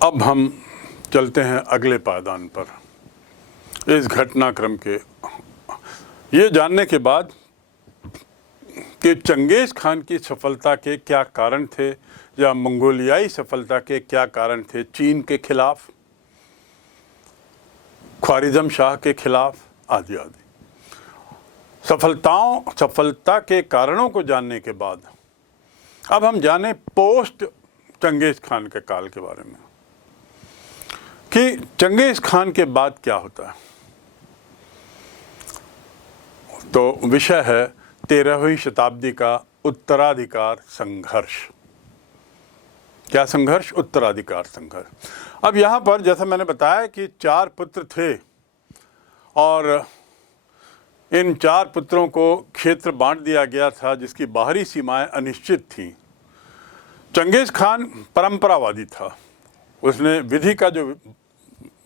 अब हम चलते हैं अगले पायदान पर। इस घटनाक्रम के ये जानने के बाद कि चंगेज़ खान की सफलता के क्या कारण थे या मंगोलियाई सफलता के क्या कारण थे चीन के खिलाफ, ख्वारिज़म शाह के खिलाफ आदि आदि। सफलता के कारणों को जानने के बाद अब हम जाने पोस्ट चंगेज़ खान के काल के बारे में कि चंगेज़ खान के बाद क्या होता है। तो विषय है 13वीं शताब्दी का उत्तराधिकार संघर्ष। क्या संघर्ष? उत्तराधिकार संघर्ष। अब यहाँ पर जैसा मैंने बताया कि 4 पुत्र थे और इन 4 पुत्रों को क्षेत्र बांट दिया गया था जिसकी बाहरी सीमाएं अनिश्चित थीं। चंगेज़ खान परंपरावादी था, उसने विधि का जो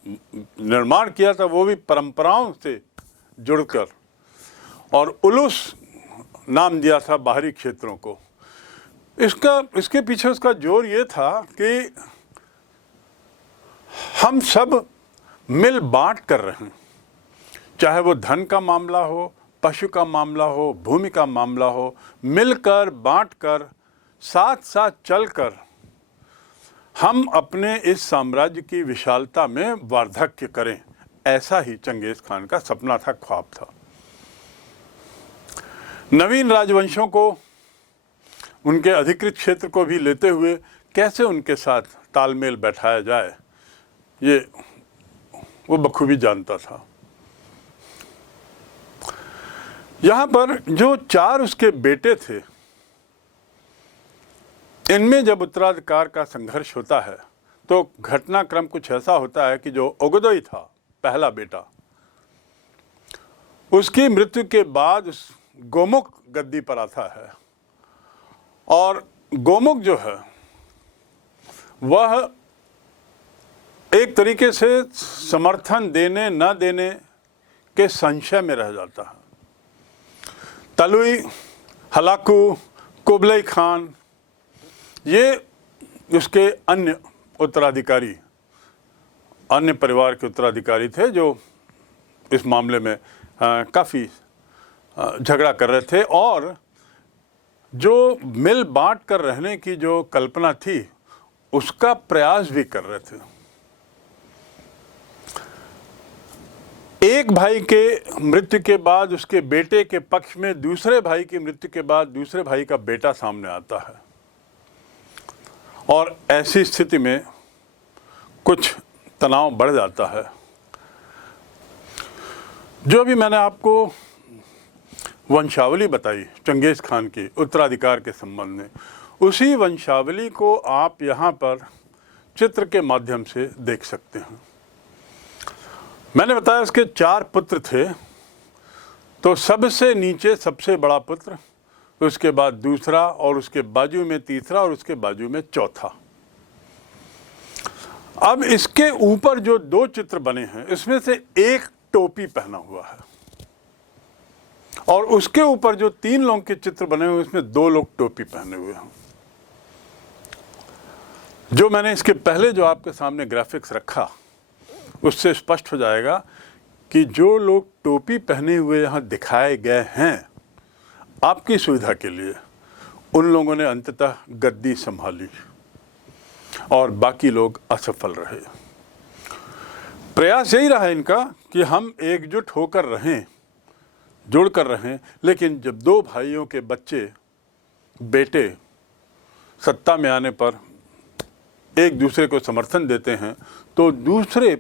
निर्माण किया था वो भी परंपराओं से जुड़कर, और उलुस नाम दिया था बाहरी क्षेत्रों को। इसके पीछे उसका जोर ये था कि हम सब मिल बांट कर रहे हैं, चाहे वो धन का मामला हो, पशु का मामला हो, भूमि का मामला हो, मिलकर बांटकर साथ साथ चलकर हम अपने इस साम्राज्य की विशालता में वार्धक्य करें। ऐसा ही चंगेज़ खान का सपना था, ख्वाब था। नवीन राजवंशों को, उनके अधिकृत क्षेत्र को भी लेते हुए कैसे उनके साथ तालमेल बैठाया जाए, ये वो बखूबी जानता था। यहाँ पर जो 4 उसके बेटे थे, इनमें जब उत्तराधिकार का संघर्ष होता है तो घटनाक्रम कुछ ऐसा होता है कि जो ओगदेई था, पहला बेटा, उसकी मृत्यु के बाद गोमुख गद्दी पर आता है। और गोमुख जो है वह एक तरीके से समर्थन देने न देने के संशय में रह जाता है। तलुई, हलाकू, कुबलई खान, ये उसके अन्य उत्तराधिकारी, अन्य परिवार के उत्तराधिकारी थे जो इस मामले में काफ़ी झगड़ा कर रहे थे और जो मिल बांट कर रहने की जो कल्पना थी उसका प्रयास भी कर रहे थे। एक भाई के मृत्यु के बाद उसके बेटे के पक्ष में दूसरे भाई की मृत्यु के बाद दूसरे भाई का बेटा सामने आता है और ऐसी स्थिति में कुछ तनाव बढ़ जाता है। जो भी मैंने आपको वंशावली बताई चंगेज़ खान की उत्तराधिकार के संबंध में, उसी वंशावली को आप यहाँ पर चित्र के माध्यम से देख सकते हैं। मैंने बताया उसके 4 पुत्र थे, तो सबसे नीचे सबसे बड़ा पुत्र, उसके बाद दूसरा और उसके बाजू में तीसरा और उसके बाजू में चौथा। अब इसके ऊपर जो 2 चित्र बने हैं इसमें से एक टोपी पहना हुआ है और उसके ऊपर जो 3 लोगों के चित्र बने हुए उसमें 2 लोग टोपी पहने हुए हैं। जो मैंने इसके पहले जो आपके सामने ग्राफिक्स रखा उससे स्पष्ट हो जाएगा कि जो लोग टोपी पहने हुए यहाँ दिखाए गए हैं आपकी सुविधा के लिए, उन लोगों ने अंततः गद्दी संभाली और बाकी लोग असफल रहे। प्रयास यही रहा इनका कि हम एकजुट होकर रहें, जुड़कर रहें, लेकिन जब 2 भाइयों के बच्चे, बेटे सत्ता में आने पर एक दूसरे को समर्थन देते हैं तो दूसरे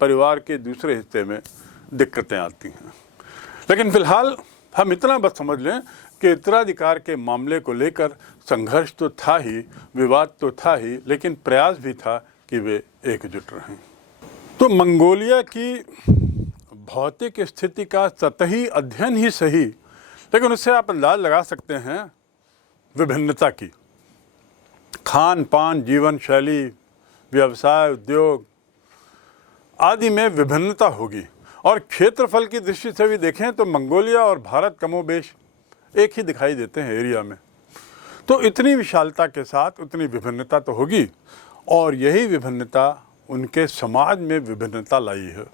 परिवार के दूसरे हिस्से में दिक्कतें आती हैं। लेकिन फिलहाल हम इतना बस समझ लें कि उत्तराधिकार के मामले को लेकर संघर्ष तो था ही, विवाद तो था ही, लेकिन प्रयास भी था कि वे एकजुट रहें। तो मंगोलिया की भौतिक स्थिति का सतही अध्ययन ही सही, लेकिन उससे आप अंदाज लगा सकते हैं विभिन्नता की। खान पान, जीवन शैली, व्यवसाय, उद्योग आदि में विभिन्नता होगी। और क्षेत्रफल की दृष्टि से भी देखें तो मंगोलिया और भारत कमोबेश एक ही दिखाई देते हैं एरिया में। तो इतनी विशालता के साथ उतनी विभिन्नता तो होगी और यही विभिन्नता उनके समाज में विभिन्नता लाई है।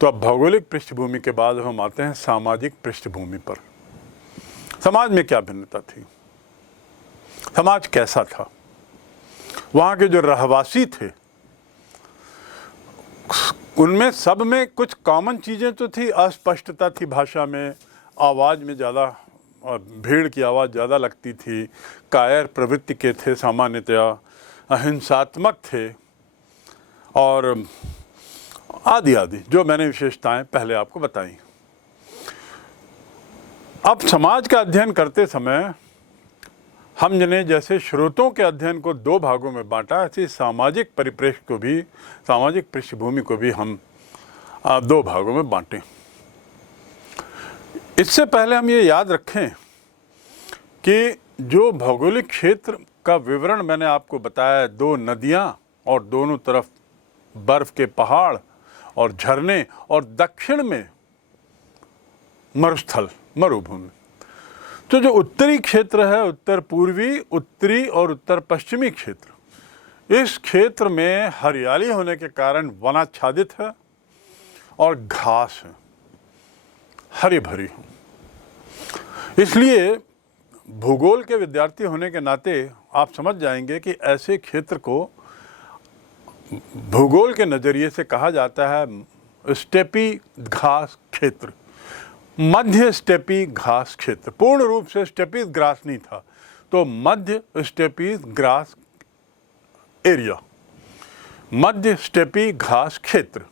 तो अब भौगोलिक पृष्ठभूमि के बाद हम आते हैं सामाजिक पृष्ठभूमि पर। समाज में क्या भिन्नता थी, समाज कैसा था, वहाँ के जो रहवासी थे उनमें सब में कुछ कॉमन चीज़ें तो थी। अस्पष्टता थी भाषा में, आवाज़ में ज़्यादा, भीड़ की आवाज़ ज़्यादा लगती थी, कायर प्रवृत्ति के थे, सामान्यतया अहिंसात्मक थे, और आदि आदि जो मैंने विशेषताएं पहले आपको बताई। अब समाज का अध्ययन करते समय हमने जैसे स्रोतों के अध्ययन को दो भागों में बांटा, ऐसे सामाजिक परिप्रेक्ष्य को भी, सामाजिक पृष्ठभूमि को भी हम दो भागों में बांटें। इससे पहले हम ये याद रखें कि जो भौगोलिक क्षेत्र का विवरण मैंने आपको बताया, दो नदियां और दोनों तरफ बर्फ के पहाड़ और झरने, और दक्षिण में मरुस्थल, मरुभूमि। तो जो उत्तरी क्षेत्र है, उत्तर पूर्वी, उत्तरी और उत्तर पश्चिमी क्षेत्र, इस क्षेत्र में हरियाली होने के कारण वनाच्छादित है और घास है, हरी भरी है। इसलिए भूगोल के विद्यार्थी होने के नाते आप समझ जाएंगे कि ऐसे क्षेत्र को भूगोल के नज़रिए से कहा जाता है स्टेपी घास क्षेत्र, मध्य स्टेपी घास क्षेत्र। पूर्ण रूप से स्टेपी ग्रास नहीं था, तो मध्य स्टेपी ग्रास एरिया, मध्य स्टेपी घास क्षेत्र,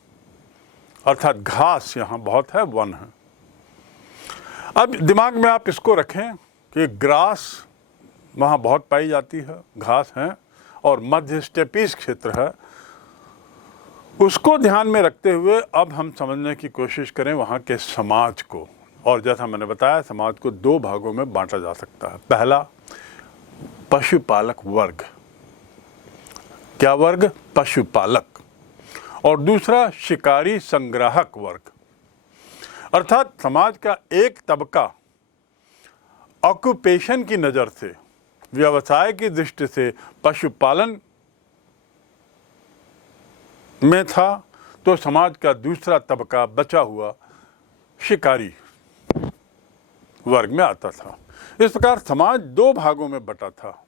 अर्थात घास यहाँ बहुत है, वन है। अब दिमाग में आप इसको रखें कि ग्रास वहाँ बहुत पाई जाती है, घास है, और मध्य स्टेपीज क्षेत्र है। उसको ध्यान में रखते हुए अब हम समझने की कोशिश करें वहाँ के समाज को। और जैसा मैंने बताया, समाज को दो भागों में बांटा जा सकता है। पहला, पशुपालक वर्ग। क्या वर्ग? पशुपालक। और दूसरा, शिकारी संग्राहक वर्ग। अर्थात समाज का एक तबका ऑक्यूपेशन की नज़र से, व्यवसाय की दृष्टि से पशुपालन में था, तो समाज का दूसरा तबका बचा हुआ शिकारी वर्ग में आता था। इस प्रकार समाज दो भागों में बटा था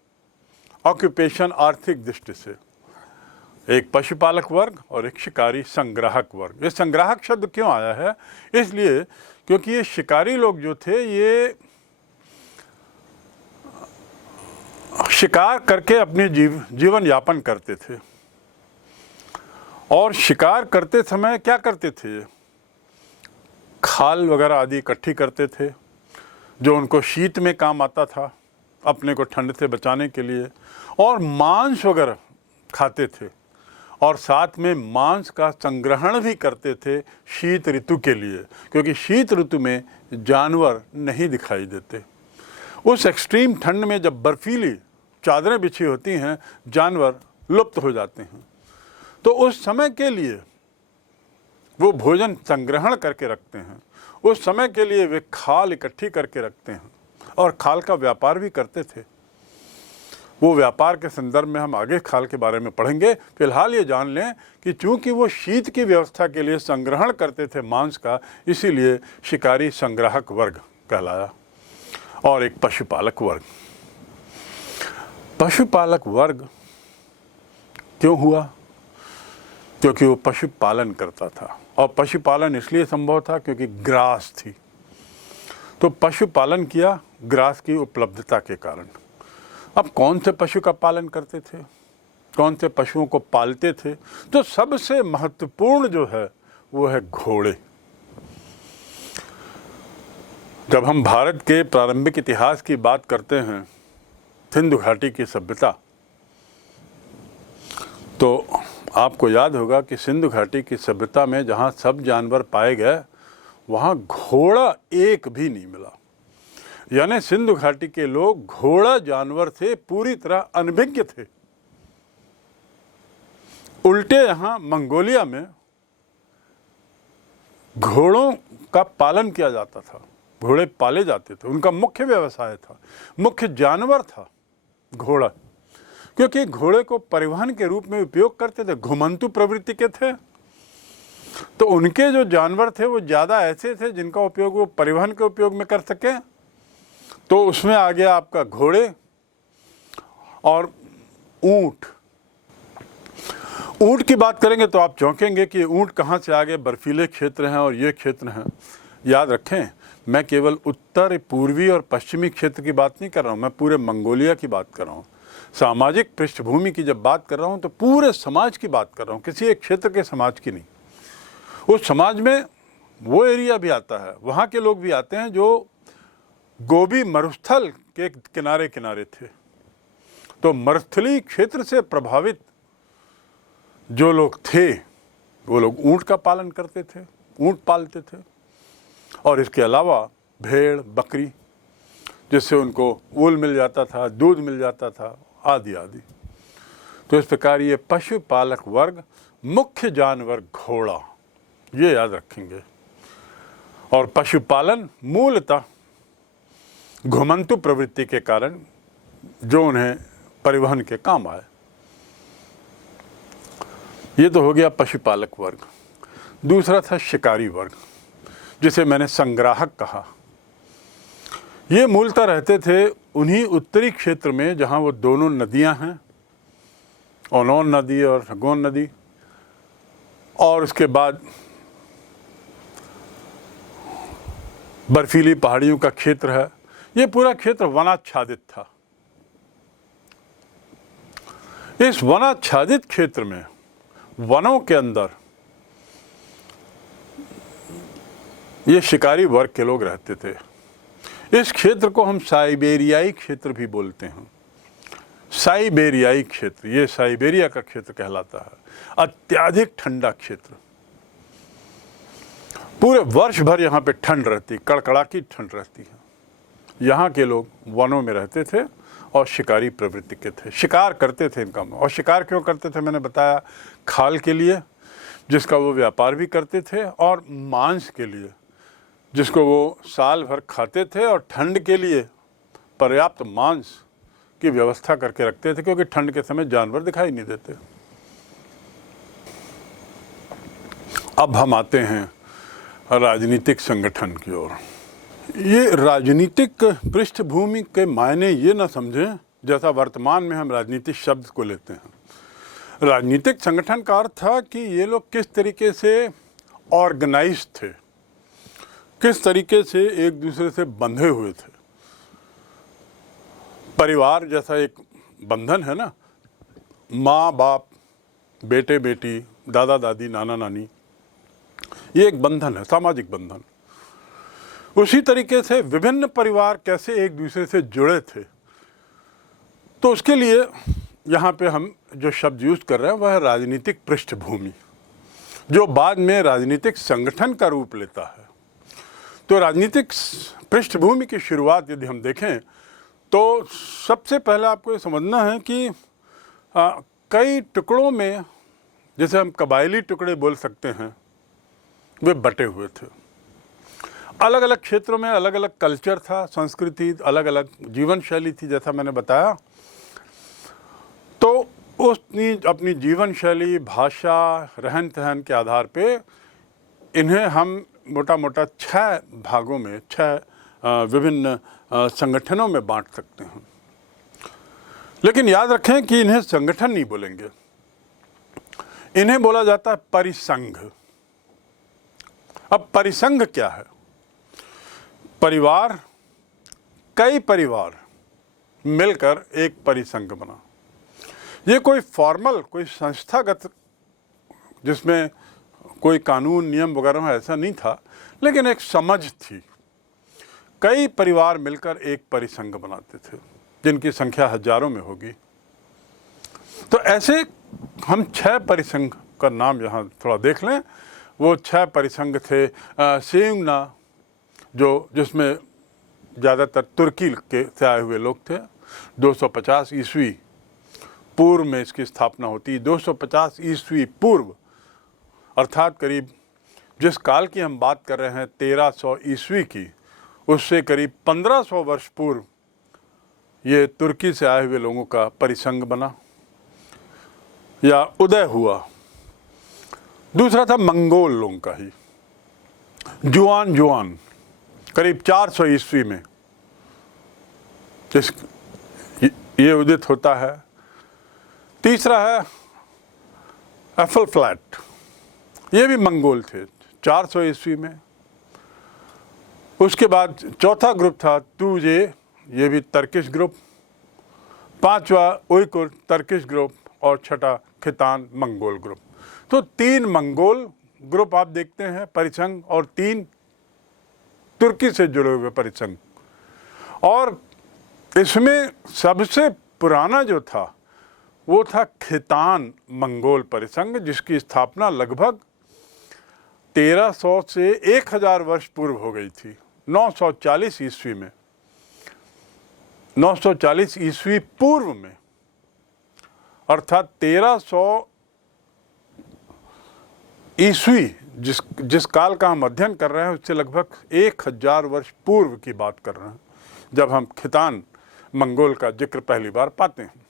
ऑक्यूपेशन, आर्थिक दृष्टि से, एक पशुपालक वर्ग और एक शिकारी संग्राहक वर्ग। ये संग्राहक शब्द क्यों आया है? इसलिए क्योंकि ये शिकारी लोग जो थे, ये शिकार करके अपने जीवन यापन करते थे। और शिकार करते समय क्या करते थे? खाल वगैरह आदि इकट्ठी करते थे, जो उनको शीत में काम आता था, अपने को ठंड से बचाने के लिए। और मांस वगैरह खाते थे, और साथ में मांस का संग्रहण भी करते थे शीत ऋतु के लिए, क्योंकि शीत ऋतु में जानवर नहीं दिखाई देते। उस एक्सट्रीम ठंड में जब बर्फीली चादरें बिछी होती हैं, जानवर लुप्त हो जाते हैं, तो उस समय के लिए वो भोजन संग्रहण करके रखते हैं। उस समय के लिए वे खाल इकट्ठी करके रखते हैं, और खाल का व्यापार भी करते थे। वो व्यापार के संदर्भ में हम आगे खाल के बारे में पढ़ेंगे। फिलहाल ये जान लें कि चूंकि वो शीत की व्यवस्था के लिए संग्रहण करते थे मांस का, इसीलिए शिकारी संग्राहक वर्ग कहलाया। और एक पशुपालक वर्ग। पशुपालक वर्ग क्यों हुआ? क्योंकि वो पशुपालन करता था, और पशुपालन इसलिए संभव था क्योंकि ग्रास थी। तो पशुपालन किया ग्रास की उपलब्धता के कारण। अब कौन से पशु का पालन करते थे, कौन से पशुओं को पालते थे? तो सबसे महत्वपूर्ण जो है वो है घोड़े। जब हम भारत के प्रारंभिक इतिहास की बात करते हैं, सिंधु घाटी की सभ्यता, तो आपको याद होगा कि सिंधु घाटी की सभ्यता में जहाँ सब जानवर पाए गए, वहाँ घोड़ा एक भी नहीं मिला। यानी सिंधु घाटी के लोग घोड़ा जानवर से पूरी तरह अनभिज्ञ थे। उल्टे यहाँ मंगोलिया में घोड़ों का पालन किया जाता था, घोड़े पाले जाते थे, उनका मुख्य व्यवसाय था, मुख्य जानवर था घोड़ा। क्योंकि घोड़े को परिवहन के रूप में उपयोग करते थे, घुमंतु प्रवृत्ति के थे। तो उनके जो जानवर थे वो ज़्यादा ऐसे थे जिनका उपयोग वो परिवहन के उपयोग में कर सके। तो उसमें आ गया आपका घोड़े और ऊंट। ऊंट की बात करेंगे तो आप चौंकेंगे कि ऊंट कहाँ से आ गए, बर्फीले क्षेत्र हैं और ये क्षेत्र हैं। याद रखें, मैं केवल उत्तर पूर्वी और पश्चिमी क्षेत्र की बात नहीं कर रहा हूँ, मैं पूरे मंगोलिया की बात कर रहा हूँ। सामाजिक पृष्ठभूमि की जब बात कर रहा हूँ तो पूरे समाज की बात कर रहा हूँ, किसी एक क्षेत्र के समाज की नहीं। उस समाज में वो एरिया भी आता है, वहाँ के लोग भी आते हैं जो गोबी मरुस्थल के किनारे किनारे थे। तो मरुस्थलीय क्षेत्र से प्रभावित जो लोग थे वो लोग ऊँट का पालन करते थे, ऊँट पालते थे, और इसके अलावा भेड़ बकरी, जिससे उनको ऊल मिल जाता था, दूध मिल जाता था, आदि आदि। तो इस प्रकार ये पशुपालक वर्ग, मुख्य जानवर घोड़ा, ये याद रखेंगे। और पशुपालन मूलतः घुमंतु प्रवृत्ति के कारण जो उन्हें परिवहन के काम आए। ये तो हो गया पशुपालक वर्ग। दूसरा था शिकारी वर्ग, जिसे मैंने संग्राहक कहा। ये मूलतः रहते थे उन्हीं उत्तरी क्षेत्र में जहाँ वो दोनों नदियाँ हैं, ओनोन नदी और रगोन नदी, और उसके बाद बर्फीली पहाड़ियों का क्षेत्र है। ये पूरा क्षेत्र वनाच्छादित था। इस वनाच्छादित क्षेत्र में, वनों के अंदर, ये शिकारी वर्ग के लोग रहते थे। इस क्षेत्र को हम साइबेरियाई क्षेत्र भी बोलते हैं। साइबेरियाई क्षेत्र, ये साइबेरिया का क्षेत्र कहलाता है। अत्यधिक ठंडा क्षेत्र, पूरे वर्ष भर यहाँ पे ठंड रहती, कड़कड़ाकी ठंड रहती है। यहाँ के लोग वनों में रहते थे और शिकारी प्रवृत्ति के थे, शिकार करते थे इनका। और शिकार क्यों करते थे, मैंने बताया, खाल के लिए, जिसका वो व्यापार भी करते थे, और मांस के लिए, जिसको वो साल भर खाते थे, और ठंड के लिए पर्याप्त मांस की व्यवस्था करके रखते थे, क्योंकि ठंड के समय जानवर दिखाई नहीं देते। अब हम आते हैं राजनीतिक संगठन की ओर। ये राजनीतिक पृष्ठभूमि के मायने ये ना समझें जैसा वर्तमान में हम राजनीतिक शब्द को लेते हैं। राजनीतिक संगठन का अर्थ था कि ये लोग किस तरीके से ऑर्गेनाइज थे, किस तरीके से एक दूसरे से बंधे हुए थे। परिवार जैसा एक बंधन है ना, माँ बाप, बेटे बेटी, दादा दादी, नाना नानी, ये एक बंधन है, सामाजिक बंधन। उसी तरीके से विभिन्न परिवार कैसे एक दूसरे से जुड़े थे। तो उसके लिए यहाँ पे हम जो शब्द यूज कर रहे हैं वह है राजनीतिक पृष्ठभूमि, जो बाद में राजनीतिक संगठन का रूप लेता है। तो राजनीतिक पृष्ठभूमि की शुरुआत यदि हम देखें तो सबसे पहले आपको ये समझना है कि कई टुकड़ों में, जैसे हम कबायली टुकड़े बोल सकते हैं, वे बटे हुए थे। अलग अलग क्षेत्रों में अलग अलग कल्चर था, संस्कृति, अलग अलग जीवन शैली थी, जैसा मैंने बताया। तो उसने अपनी जीवन शैली, भाषा, रहन सहन के आधार पे इन्हें हम मोटा मोटा 6 भागों में, 6 विभिन्न संगठनों में बांट सकते हैं। लेकिन याद रखें कि इन्हें संगठन नहीं बोलेंगे, इन्हें बोला जाता है परिसंघ। अब परिसंघ क्या है? परिवार, कई परिवार मिलकर एक परिसंघ बना। ये कोई फॉर्मल, कोई संस्थागत, जिसमें कोई कानून नियम वगैरह ऐसा नहीं था, लेकिन एक समझ थी। कई परिवार मिलकर एक परिसंघ बनाते थे, जिनकी संख्या हजारों में होगी। तो ऐसे हम 6 परिसंघ का नाम यहाँ थोड़ा देख लें। वो 6 परिसंघ थे। सेयुंगना, जिसमें ज़्यादातर तुर्की के से आए हुए लोग थे। 250 ईस्वी पूर्व में इसकी स्थापना होती है। 250 ईस्वी पूर्व, अर्थात करीब जिस काल की हम बात कर रहे हैं 1300 ईस्वी की, उससे करीब 1500 वर्ष पूर्व ये तुर्की से आए हुए लोगों का परिसंघ बना। या उदय हुआ। दूसरा था मंगोल लोगों का ही, जुआन करीब 400 ईस्वी में ये उदित होता है। तीसरा है एफल फ्लैट, ये भी मंगोल थे 400 ईस्वी में। उसके बाद चौथा ग्रुप था तुजे, ये भी तर्किश ग्रुप। पांचवा उइकुर तर्किश ग्रुप और छठा खितान मंगोल ग्रुप। तो 3 मंगोल ग्रुप आप देखते हैं परिसंघ, और 3 तुर्की से जुड़े हुए परिसंघ। और इसमें सबसे पुराना जो था वो था खितान मंगोल परिसंघ, जिसकी स्थापना लगभग 1300 से 1000 वर्ष पूर्व हो गई थी, 940 ईस्वी में। 940 ईस्वी पूर्व में, अर्थात 1300 ईस्वी जिस काल का हम अध्ययन कर रहे हैं उससे लगभग 1000 वर्ष पूर्व की बात कर रहे हैं, जब हम खितान मंगोल का जिक्र पहली बार पाते हैं।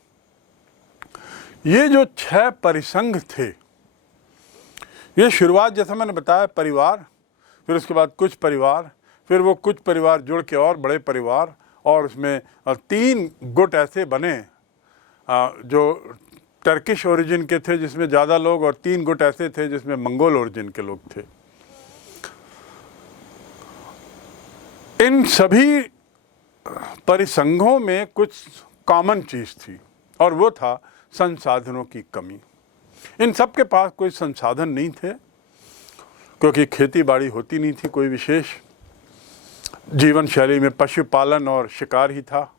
ये जो 6 परिसंघ थे, ये शुरुआत जैसा मैंने बताया परिवार, फिर उसके बाद कुछ परिवार, फिर वो कुछ परिवार जुड़ के और बड़े परिवार, और उसमें 3 गुट ऐसे बने जो टर्किश ओरिजिन के थे जिसमें ज़्यादा लोग, और 3 गुट ऐसे थे जिसमें मंगोल ओरिजिन के लोग थे। इन सभी परिसंघों में कुछ कॉमन चीज़ थी, और वो था संसाधनों की कमी। इन सब के पास कोई संसाधन नहीं थे, क्योंकि खेती बाड़ी होती नहीं थी, कोई विशेष जीवन शैली में पशुपालन और शिकार ही था।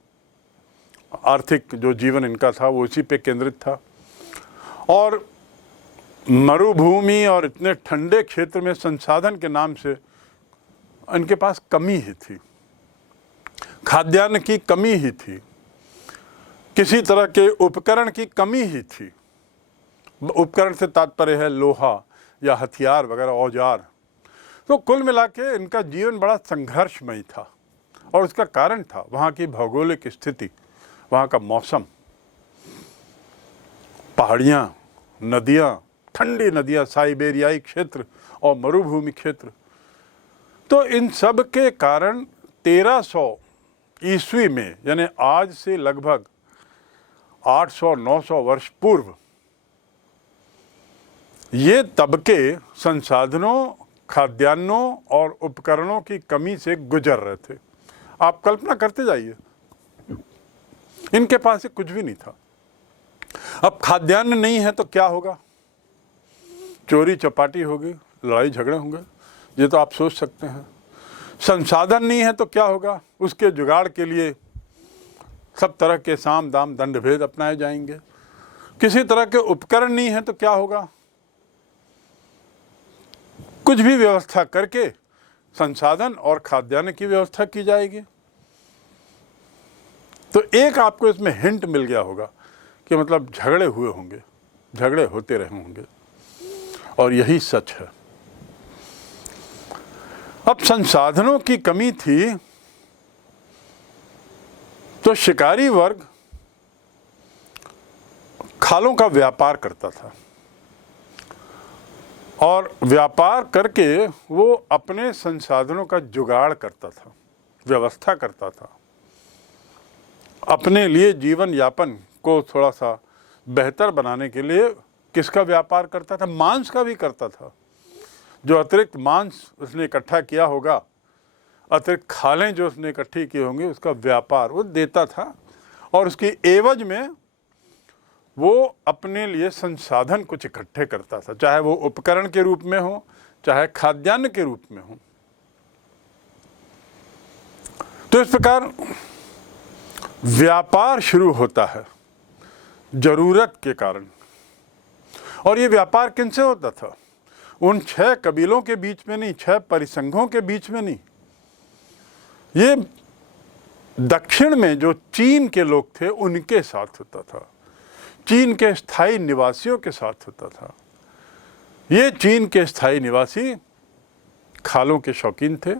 आर्थिक जो जीवन इनका था वो उसी पे केंद्रित था, और मरुभूमि और इतने ठंडे क्षेत्र में संसाधन के नाम से इनके पास कमी ही थी, खाद्यान्न की कमी ही थी, किसी तरह के उपकरण की कमी ही थी। उपकरण से तात्पर्य है लोहा या हथियार वगैरह, औजार। तो कुल मिला के इनका जीवन बड़ा संघर्षमयी था, और उसका कारण था वहाँ की भौगोलिक स्थिति, वहाँ का मौसम, पहाड़ियाँ, नदियाँ, ठंडी नदियाँ, साइबेरियाई क्षेत्र और मरुभूमि क्षेत्र। तो इन सब के कारण 1300 ईस्वी में, यानी आज से लगभग 800-900 वर्ष पूर्व, ये तबके संसाधनों, खाद्यान्नों और उपकरणों की कमी से गुजर रहे थे। आप कल्पना करते जाइए, इनके पास कुछ भी नहीं था। अब खाद्यान्न नहीं है तो क्या होगा? चोरी चपाटी होगी, लड़ाई झगड़े होंगे, ये तो आप सोच सकते हैं। संसाधन नहीं है तो क्या होगा? उसके जुगाड़ के लिए सब तरह के साम दाम दंड भेद अपनाए जाएंगे। किसी तरह के उपकरण नहीं है तो क्या होगा? कुछ भी व्यवस्था करके संसाधन और खाद्यान्न की व्यवस्था की जाएगी। तो एक आपको इसमें हिंट मिल गया होगा कि मतलब झगड़े हुए होंगे, झगड़े होते रहे होंगे, और यही सच है। अब संसाधनों की कमी थी तो शिकारी वर्ग खालों का व्यापार करता था, और व्यापार करके वो अपने संसाधनों का जुगाड़ करता था, व्यवस्था करता था, अपने लिए जीवन यापन को थोड़ा सा बेहतर बनाने के लिए किसका व्यापार करता था? मांस का भी करता था। जो अतिरिक्त मांस उसने इकट्ठा किया होगा, अतिरिक्त खालें जो उसने इकट्ठी की होंगी, उसका व्यापार वो देता था, और उसकी एवज में वो अपने लिए संसाधन कुछ इकट्ठे करता था, चाहे वो उपकरण के रूप में हो, चाहे खाद्यान्न के रूप में हो। तो इस प्रकार व्यापार शुरू होता है जरूरत के कारण। और ये व्यापार किनसे होता था? उन 6 कबीलों के बीच में नहीं, 6 परिसंघों के बीच में नहीं, ये दक्षिण में जो चीन के लोग थे उनके साथ होता था, चीन के स्थायी निवासियों के साथ होता था। ये चीन के स्थायी निवासी खालों के शौकीन थे,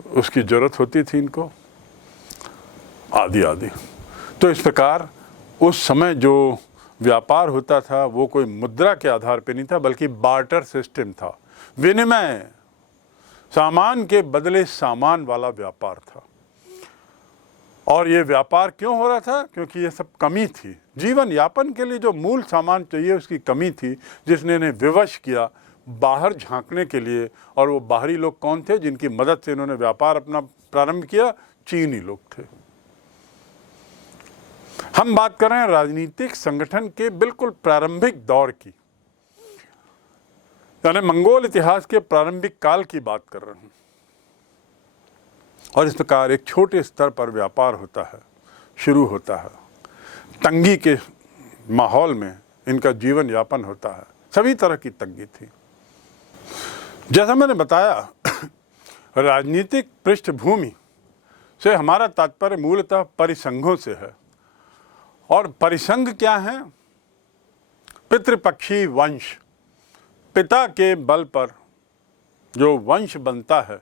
उसकी जरूरत होती थी इनको, आदि आदि। तो इस प्रकार उस समय जो व्यापार होता था वो कोई मुद्रा के आधार पे नहीं था, बल्कि बार्टर सिस्टम था, विनिमय, सामान के बदले सामान वाला व्यापार था। और ये व्यापार क्यों हो रहा था? क्योंकि ये सब कमी थी, जीवन यापन के लिए जो मूल सामान चाहिए उसकी कमी थी, जिसने इन्हें विवश किया बाहर झांकने के लिए। और वो बाहरी लोग कौन थे जिनकी मदद से इन्होंने व्यापार अपना प्रारंभ किया? चीनी लोग थे। हम बात कर रहे हैं राजनीतिक संगठन के बिल्कुल प्रारंभिक दौर की, यानी मंगोल इतिहास के प्रारंभिक काल की बात कर रहे हैं। और इस प्रकार एक छोटे स्तर पर व्यापार होता है, शुरू होता है, तंगी के माहौल में इनका जीवन यापन होता है। सभी तरह की तंगी थी। जैसा मैंने बताया, राजनीतिक पृष्ठभूमि से हमारा तात्पर्य मूलतः परिसंघों से है। और परिसंघ क्या है? पितृपक्षी वंश, पिता के बल पर जो वंश बनता है,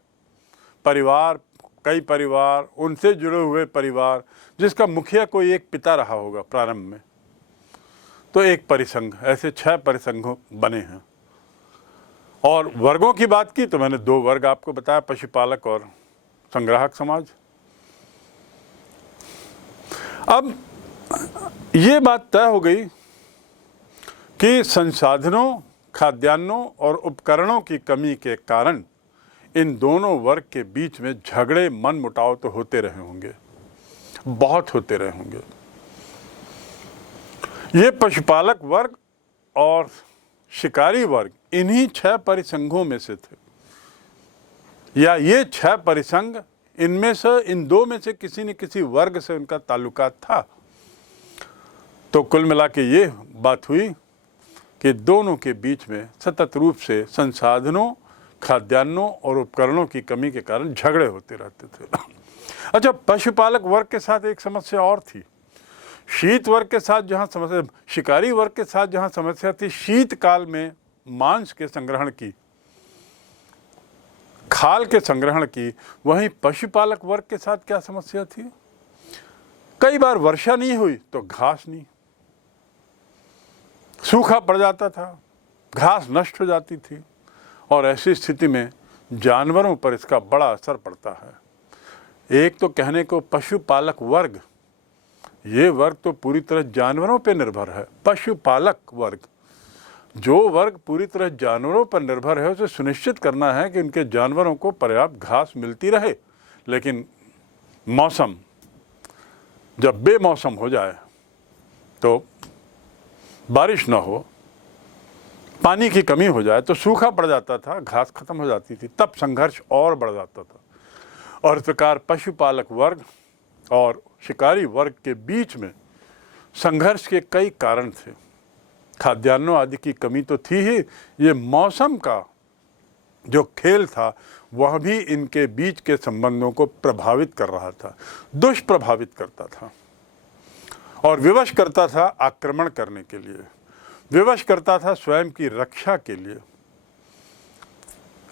परिवार, कई परिवार, उनसे जुड़े हुए परिवार, जिसका मुखिया कोई एक पिता रहा होगा प्रारंभ में, तो एक परिसंघ। ऐसे 6 परिसंघ बने हैं। और वर्गों की बात की तो मैंने 2 वर्ग आपको बताया, पशुपालक और संग्राहक समाज। अब ये बात तय हो गई कि संसाधनों, खाद्यान्नों और उपकरणों की कमी के कारण इन दोनों वर्ग के बीच में झगड़े, मन मुटाव तो होते रहे होंगे, बहुत होते रहे होंगे। ये पशुपालक वर्ग और शिकारी वर्ग इन्हीं 6 परिसंघों में से थे, या ये 6 परिसंघ इनमें से, इन 2 में से किसी न किसी वर्ग से उनका ताल्लुकात था। तो कुल मिला के ये बात हुई कि दोनों के बीच में सतत रूप से संसाधनों, खाद्यान्नों और उपकरणों की कमी के कारण झगड़े होते रहते थे। अच्छा, पशुपालक वर्ग के साथ एक समस्या और थी। शीत वर्ग के साथ जहाँ समस्या, शिकारी वर्ग के साथ जहाँ समस्या थी शीतकाल में मांस के संग्रहण की, खाल के संग्रहण की, वहीं पशुपालक वर्ग के साथ क्या समस्या थी? कई बार वर्षा नहीं हुई तो घास नहीं, सूखा पड़ जाता था, घास नष्ट हो जाती थी। और ऐसी स्थिति में जानवरों पर इसका बड़ा असर पड़ता है। एक तो कहने को पशुपालक वर्ग, ये वर्ग तो पूरी तरह जानवरों पर निर्भर है। पशुपालक वर्ग, जो वर्ग पूरी तरह जानवरों पर निर्भर है, उसे सुनिश्चित करना है कि उनके जानवरों को पर्याप्त घास मिलती रहे। लेकिन मौसम जब बेमौसम हो जाए, तो बारिश न हो, पानी की कमी हो जाए, तो सूखा पड़ जाता था, घास खत्म हो जाती थी, तब संघर्ष और बढ़ जाता था। और इस प्रकार पशुपालक वर्ग और शिकारी वर्ग के बीच में संघर्ष के कई कारण थे। खाद्यान्नों आदि की कमी तो थी ही, ये मौसम का जो खेल था वह भी इनके बीच के संबंधों को प्रभावित कर रहा था, दुष्प्रभावित करता था और विवश करता था आक्रमण करने के लिए, विवश करता था स्वयं की रक्षा के लिए।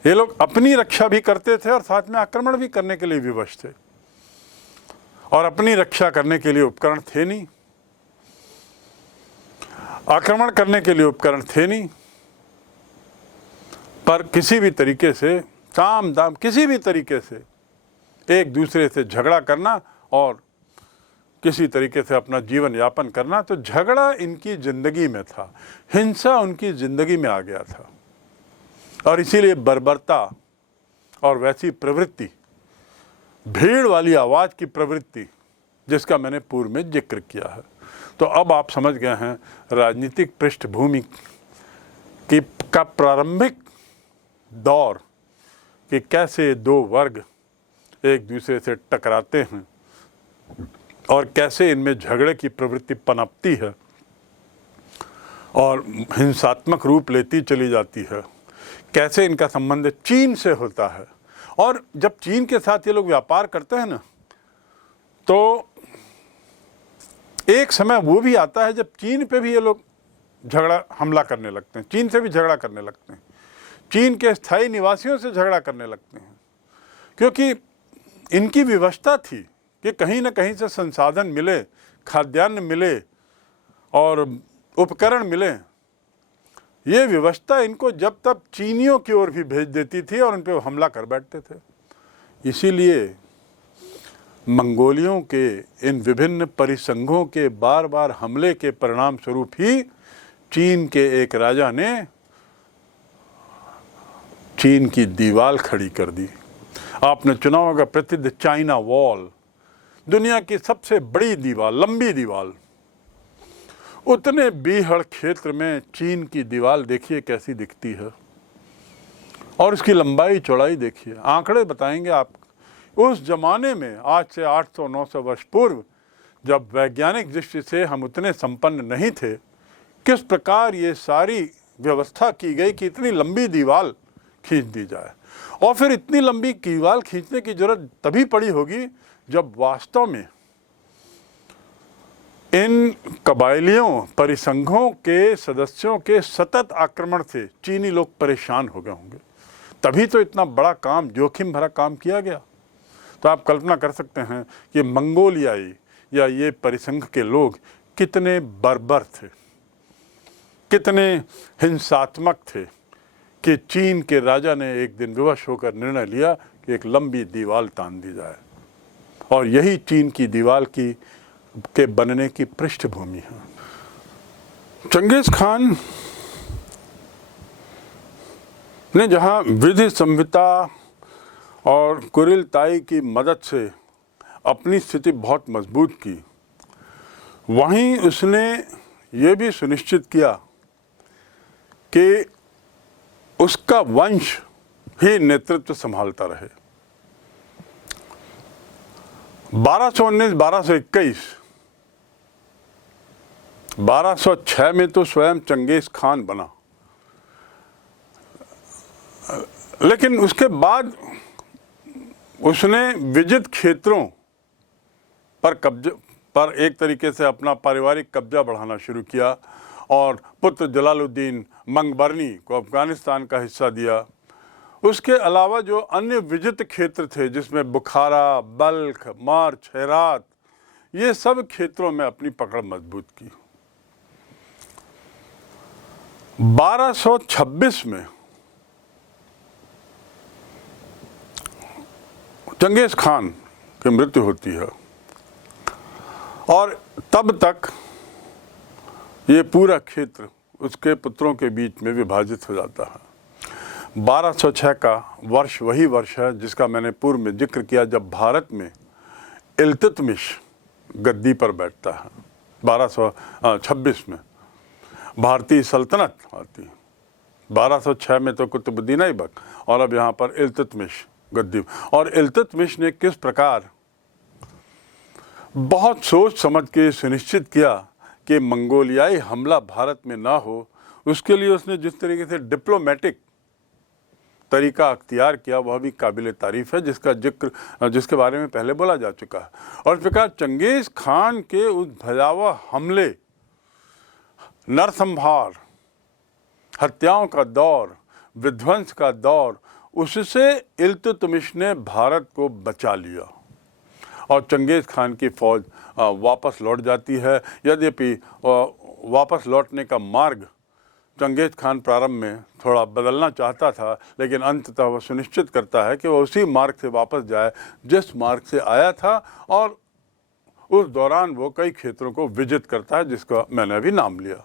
ये लोग अपनी रक्षा भी करते थे और साथ में आक्रमण भी करने के लिए विवश थे। और अपनी रक्षा करने के लिए उपकरण थे नहीं, आक्रमण करने के लिए उपकरण थे नहीं, पर किसी भी तरीके से, साम दाम किसी भी तरीके से एक दूसरे से झगड़ा करना और किसी तरीके से अपना जीवन यापन करना। तो झगड़ा इनकी जिंदगी में था, हिंसा उनकी जिंदगी में आ गया था। और इसीलिए बर्बरता और वैसी प्रवृत्ति, भीड़ वाली आवाज़ की प्रवृत्ति, जिसका मैंने पूर्व में जिक्र किया है। तो अब आप समझ गए हैं राजनीतिक पृष्ठभूमि की का प्रारंभिक दौर कि कैसे 2 वर्ग एक दूसरे से टकराते हैं और कैसे इनमें झगड़े की प्रवृत्ति पनपती है और हिंसात्मक रूप लेती चली जाती है। कैसे इनका संबंध चीन से होता है। और जब चीन के साथ ये लोग व्यापार करते हैं ना, तो एक समय वो भी आता है जब चीन पे भी ये लोग हमला करने लगते हैं, चीन से भी झगड़ा करने लगते हैं, चीन के स्थायी निवासियों से झगड़ा करने लगते हैं। क्योंकि इनकी व्यवस्था थी कि कहीं ना कहीं से संसाधन मिले, खाद्यान्न मिले और उपकरण मिले, ये व्यवस्था इनको जब तक चीनियों की ओर भी भेज देती थी और उन पर हमला कर बैठते थे। इसीलिए मंगोलियों के इन विभिन्न परिसंघों के बार बार हमले के परिणाम स्वरूप ही चीन के एक राजा ने चीन की दीवार खड़ी कर दी। आपने चुना होगा प्रसिद्ध चाइना वॉल, दुनिया की सबसे बड़ी दीवार, लंबी दीवार। उतने बीहड़ क्षेत्र में चीन की दीवार देखिए कैसी दिखती है, और इसकी लंबाई चौड़ाई देखिए। आंकड़े बताएंगे आप, उस जमाने में आज से 800-900 वर्ष पूर्व, जब वैज्ञानिक दृष्टि से हम उतने संपन्न नहीं थे, किस प्रकार ये सारी व्यवस्था की गई कि इतनी लंबी दीवार खींच दी जाए। और फिर इतनी लंबी दीवार खींचने की जरूरत तभी पड़ी होगी जब वास्तव में इन कबायलियों, परिसंघों के सदस्यों के सतत आक्रमण से चीनी लोग परेशान हो गए होंगे, तभी तो इतना बड़ा काम, जोखिम भरा काम किया गया। तो आप कल्पना कर सकते हैं कि मंगोलियाई या ये परिसंघ के लोग कितने बर्बर थे, कितने हिंसात्मक थे कि चीन के राजा ने एक दिन विवश होकर निर्णय लिया कि एक लंबी दीवार तान दी जाए। और यही चीन की दीवार के बनने की पृष्ठभूमि है। चंगेज खान ने जहां विधि संहिता और कुरिलताई की मदद से अपनी स्थिति बहुत मजबूत की, वहीं उसने ये भी सुनिश्चित किया कि उसका वंश ही नेतृत्व संभालता रहे। 1219-1221, 1206 में तो स्वयं चंगेज खान बना, लेकिन उसके बाद उसने विजित क्षेत्रों पर एक तरीके से अपना पारिवारिक कब्जा बढ़ाना शुरू किया और पुत्र जलालुद्दीन मंगबरनी को अफगानिस्तान का हिस्सा दिया। उसके अलावा जो अन्य विजित क्षेत्र थे, जिसमें बुखारा, बल्ख, मार्च, हेरात, ये सब क्षेत्रों में अपनी पकड़ मजबूत की। 1226 में चंगेज खान की मृत्यु होती है और तब तक ये पूरा क्षेत्र उसके पुत्रों के बीच में विभाजित हो जाता है। 1206 का वर्ष वही वर्ष है जिसका मैंने पूर्व में जिक्र किया, जब भारत में इल्तुतमिश गद्दी पर बैठता है। 1226 में भारतीय सल्तनत आती, 1206 में तो कुतुबुद्दीन ऐबक, और अब यहाँ पर इल्तुतमिश गद्दी। और इल्तुतमिश ने किस प्रकार बहुत सोच समझ के सुनिश्चित किया कि मंगोलियाई हमला भारत में ना हो, उसके लिए उसने जिस तरीके से डिप्लोमेटिक तरीका अख्तियार किया वह भी काबिल तारीफ है, जिसके बारे में पहले बोला जा चुका है। और इस प्रकार चंगेज खान के उस भयावह हमले, नरसंहार, हत्याओं का दौर, विध्वंस का दौर, उससे इल्तुतमिश ने भारत को बचा लिया और चंगेज खान की फौज वापस लौट जाती है। यद्यपि वापस लौटने का मार्ग चंगेज खान प्रारंभ में थोड़ा बदलना चाहता था, लेकिन अंततः वह सुनिश्चित करता है कि वह उसी मार्ग से वापस जाए जिस मार्ग से आया था, और उस दौरान वो कई क्षेत्रों को विजित करता है जिसका मैंने अभी नाम लिया।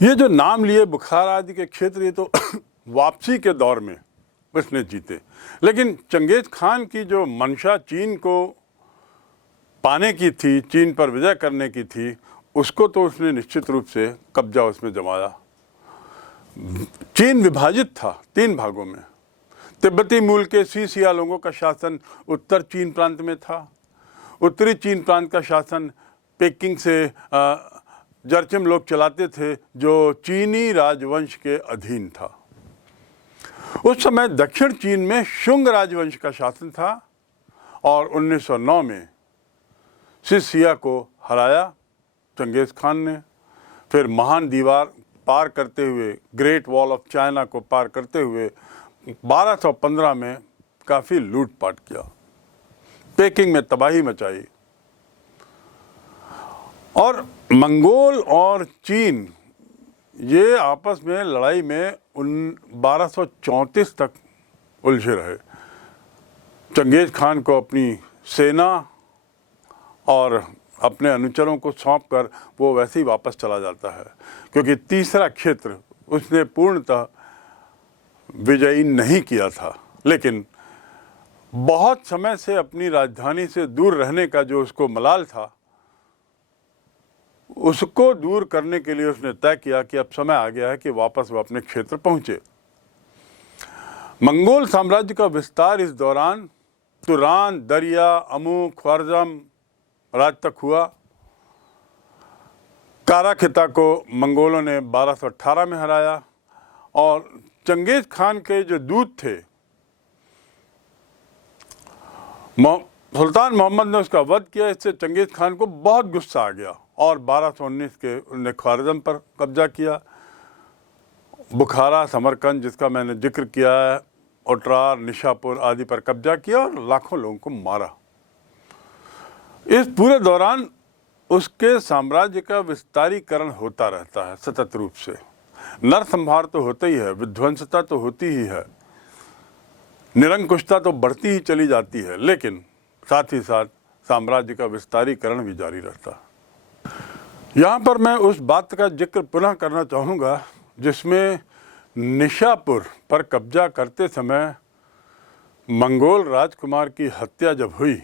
ये जो नाम लिए बुखारा आदि के क्षेत्र, ये तो वापसी के दौर में उसने जीते, लेकिन चंगेज खान की जो मंशा चीन को पाने की थी, चीन पर विजय करने की थी, उसको तो उसने निश्चित रूप से कब्जा उसमें जमाया। चीन विभाजित था 3 भागों में। तिब्बती मूल के सीसिया लोगों का शासन उत्तर चीन प्रांत में था। उत्तरी चीन प्रांत का शासन पेकिंग से जरचिम लोग चलाते थे, जो चीनी राजवंश के अधीन था। उस समय दक्षिण चीन में शुंग राजवंश का शासन था और 1909 में सीसिया को हराया चंगेज खान ने। फिर महान दीवार पार करते हुए, ग्रेट वॉल ऑफ चाइना को पार करते हुए 1215 में काफ़ी लूटपाट किया, पेकिंग में तबाही मचाई। और मंगोल और चीन ये आपस में लड़ाई में 1234 तक उलझे रहे। चंगेज खान को अपनी सेना और अपने अनुचरों को सौंपकर वो वैसे ही वापस चला जाता है, क्योंकि तीसरा क्षेत्र उसने पूर्णतः विजयी नहीं किया था। लेकिन बहुत समय से अपनी राजधानी से दूर रहने का जो उसको मलाल था, उसको दूर करने के लिए उसने तय किया कि अब समय आ गया है कि वापस वो अपने क्षेत्र पहुंचे। मंगोल साम्राज्य का विस्तार इस दौरान तुरान, दरिया, अमू, ख्वारज़म राज तक हुआ। काराखिता को मंगोलों ने 1218 में हराया और चंगेज खान के जो दूत थे, सुल्तान मोहम्मद ने उसका वध किया। इससे चंगेज खान को बहुत गुस्सा आ गया और 1219 के उन्होंने ख्वारज़म पर कब्जा किया। बुखारा, समरकंद जिसका मैंने जिक्र किया है, ओटरार, निशापुर आदि पर कब्जा किया और लाखों लोगों को मारा। इस पूरे दौरान उसके साम्राज्य का विस्तारीकरण होता रहता है सतत रूप से। नरसंहार तो होता ही है, विध्वंसता तो होती ही है, निरंकुशता तो बढ़ती ही चली जाती है, लेकिन साथ ही साथ साम्राज्य का विस्तारीकरण भी जारी रहता है। यहाँ पर मैं उस बात का जिक्र पुनः करना चाहूँगा जिसमें निशापुर पर कब्जा करते समय मंगोल राजकुमार की हत्या जब हुई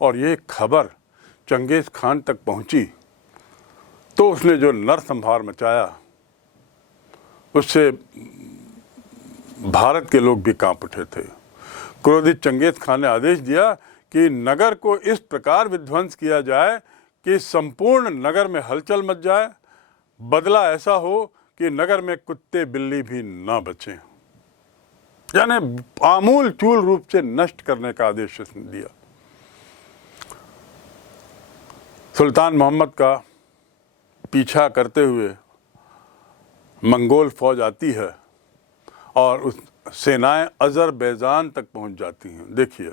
और ये खबर चंगेज खान तक पहुंची, तो उसने जो नरसंहार मचाया उससे भारत के लोग भी कांप उठे थे। क्रोधित चंगेज खान ने आदेश दिया कि नगर को इस प्रकार विध्वंस किया जाए कि संपूर्ण नगर में हलचल मच जाए, बदला ऐसा हो कि नगर में कुत्ते बिल्ली भी ना बचें, यानी आमूल चूल रूप से नष्ट करने का आदेश उसने दिया। सुल्तान मोहम्मद का पीछा करते हुए मंगोल फौज आती है और उस सेनाएं अजरबैजान तक पहुंच जाती हैं। देखिए,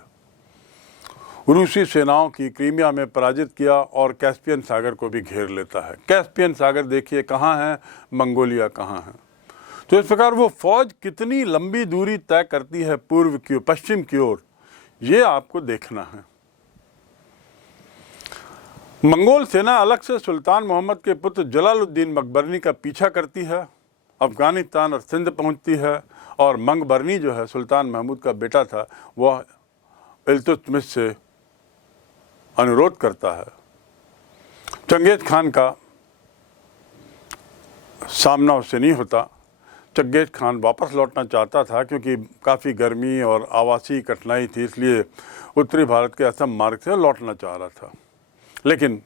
रूसी सेनाओं की क्रीमिया में पराजित किया और कैस्पियन सागर को भी घेर लेता है। कैस्पियन सागर देखिए कहाँ है, मंगोलिया कहाँ है। तो इस प्रकार वो फौज कितनी लंबी दूरी तय करती है पूर्व की ओर, पश्चिम की ओर, ये आपको देखना है। मंगोल सेना अलग से सुल्तान मोहम्मद के पुत्र जलालुद्दीन मकबरनी का पीछा करती है, अफगानिस्तान और सिंध पहुंचती है और मंगबरनी जो है सुल्तान महमूद का बेटा था, वह इल्तुतमिश से अनुरोध करता है। चंगेज खान का सामना उससे नहीं होता। चंगेज खान वापस लौटना चाहता था क्योंकि काफ़ी गर्मी और आवासीय कठिनाई थी, इसलिए उत्तरी भारत के असम मार्ग से लौटना चाह रहा था, लेकिन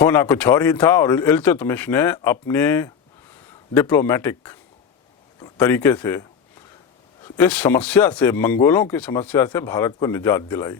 होना कुछ और ही था और इल्तुतमिश ने अपने डिप्लोमेटिक तरीके से इस समस्या से, मंगोलों की समस्या से भारत को निजात दिलाई।